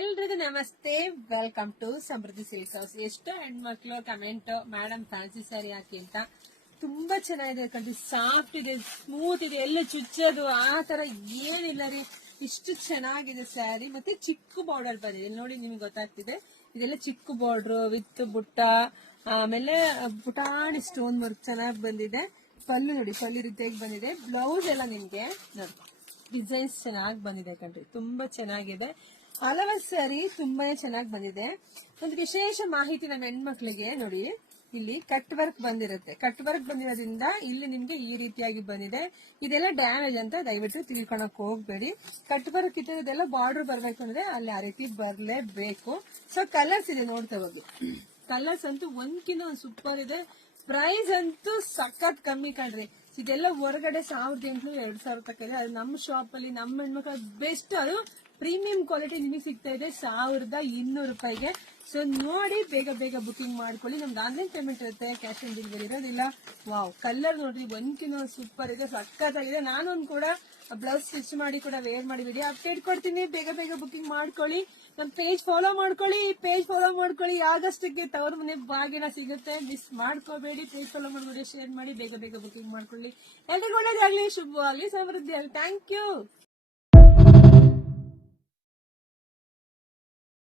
ಎಲ್ರಿಗೂ ನಮಸ್ತೆ, welcome to Samruddhi Silk House. ಎಷ್ಟೋ ಹೆಣ್ಮಕ್ಳು ಕಮೆಂಟ್, ಮೇಡಮ್ ಫ್ಯಾನ್ಸಿ ಸ್ಯಾರಿ ಹಾಕಿ ಅಂತ. ತುಂಬಾ ಚೆನ್ನಾಗಿದೆ ಕಣ್ರಿ, ಸಾಫ್ಟ್ ಇದೆ, ಸ್ಮೂತ್ ಇದೆ, ಎಲ್ಲ ಚುಚ್ಚೋದು ಆ ತರ ಏನಿಲ್ಲ ರೀ. ಇಷ್ಟು ಚೆನ್ನಾಗಿದೆ ಸ್ಯಾರಿ. ಮತ್ತೆ ಚಿಕ್ಕ ಬಾರ್ಡರ್ ಬಂದಿದೆ, ಇಲ್ಲಿ ನೋಡಿ ನಿಮ್ಗೆ ಗೊತ್ತಾಗ್ತಿದೆ. ಇದೆಲ್ಲ ಚಿಕ್ಕ ಬಾರ್ಡರ್ ವಿತ್ ಬುಟ್ಟ, ಆಮೇಲೆ ಪುಟಾಣಿ ಸ್ಟೋನ್ ವರ್ಕ್ ಚೆನ್ನಾಗಿ ಬಂದಿದೆ. ಪಲ್ಲು ನೋಡಿ, ಪಲ್ಲು ರೀತಿಯಾಗಿ ಬಂದಿದೆ. ಬ್ಲೌಸ್ ಎಲ್ಲ ನಿಮ್ಗೆ ನೋಡಿ ಡಿಸೈನ್ಸ್ ಚೆನ್ನಾಗಿ ಬಂದಿದೆ ಕಣ್ರಿ, ತುಂಬಾ ಚೆನ್ನಾಗಿದೆ. ಹಲವಾರು ಸ್ಯಾರಿ ತುಂಬಾನೇ ಚೆನ್ನಾಗಿ ಬಂದಿದೆ. ಒಂದು ವಿಶೇಷ ಮಾಹಿತಿ ನಮ್ಮ ಹೆಣ್ಮಕ್ಳಿಗೆ ನೋಡಿ, ಇಲ್ಲಿ ಕಟ್ ವರ್ಕ್ ಬಂದಿರುತ್ತೆ. ಕಟ್ ವರ್ಕ್ ಬಂದಿರೋದ್ರಿಂದ ಇಲ್ಲಿ ನಿಮ್ಗೆ ಈ ರೀತಿಯಾಗಿ ಬಂದಿದೆ. ಇದೆಲ್ಲ ಡ್ಯಾಮೇಜ್ ಅಂತ ದಯವಿಟ್ಟು ತಿಳ್ಕೊಳಕ್ ಹೋಗ್ಬೇಡಿ. ಕಟ್ ವರ್ಕ್ ಇಟ್ಟಿರೋದೆಲ್ಲ ಬಾರ್ಡರ್ ಬರ್ಬೇಕು ಅಂದ್ರೆ ಅಲ್ಲಿ ಆ ರೀತಿ ಬರ್ಲೇಬೇಕು. ಸೊ ಕಲರ್ಸ್ ಇದೆ, ನೋಡ್ತಾ ಹೋಗಿ. ಕಲರ್ಸ್ ಅಂತೂ ಒಂದ್ಕಿಂತ ಒಂದ್ ಸೂಪರ್ ಇದೆ. ಪ್ರೈಸ್ ಅಂತೂ ಸಖತ್ ಕಮ್ಮಿ ಕಣ್ರಿ. ಇದೆಲ್ಲ ಹೊರಗಡೆ 1800 2000 ತಕ್ಕ ಇದೆ. ಅದು ನಮ್ಮ ಶಾಪ್ ಅಲ್ಲಿ ನಮ್ಮ ಹೆಣ್ಮಕ್ಳ ಬೆಸ್ಟ್, ಅದು ಪ್ರೀಮಿಯಂ ಕ್ವಾಲಿಟಿ ನಿಮಗೆ ಸಿಗ್ತಾ ಇದೆ 1200 ರೂಪಾಯಿಗೆ. ಸೊ ನೋಡಿ, ಬೇಗ ಬೇಗ ಬುಕಿಂಗ್ ಮಾಡ್ಕೊಳ್ಳಿ. ನಮ್ದು ಆನ್ಲೈನ್ ಪೇಮೆಂಟ್ ಇರುತ್ತೆ, ಕ್ಯಾಶ್ ಆನ್ ಡೆಲಿವರಿ ಇರೋದಿಲ್ಲ. ವಾವ್, ಕಲರ್ ನೋಡ್ರಿ, ಒಂದ್ಕಿನ ಸೂಪರ್ ಇದೆ, ಸಖತ್ತಾಗಿದೆ. ನಾನೊಂದು ಕೂಡ ಬ್ಲೌಸ್ ಸ್ಟಿಚ್ ಮಾಡಿ ಕೂಡ ವೇರ್ ಮಾಡಿ ವಿಡಿಯೋ ಅಪ್ಡೇಟ್ ಕೊಡ್ತೀನಿ. ಬೇಗ ಬೇಗ ಬುಕಿಂಗ್ ಮಾಡ್ಕೊಳ್ಳಿ. ನಮ್ಮ ಪೇಜ್ ಫಾಲೋ ಮಾಡ್ಕೊಳ್ಳಿ. ಆಗಸ್ಟ್ಗೆ ತವರ ಮನೆ ಬಾಗಿನ ಸಿಗುತ್ತೆ, ಮಿಸ್ ಮಾಡ್ಕೋಬೇಡಿ. ಪೇಜ್ ಫಾಲೋ ಮಾಡಿ, ಶೇರ್ ಮಾಡಿ, ಬೇಗ ಬೇಗ ಬುಕಿಂಗ್ ಮಾಡ್ಕೊಳ್ಳಿ. ಎಲ್ರಿಗೂ ಒಳ್ಳೇದಾಗ್ಲಿ, ಶುಭವಾಗ್ಲಿ, ಸಮೃದ್ಧಿ ಆಗಲಿ. Thank you.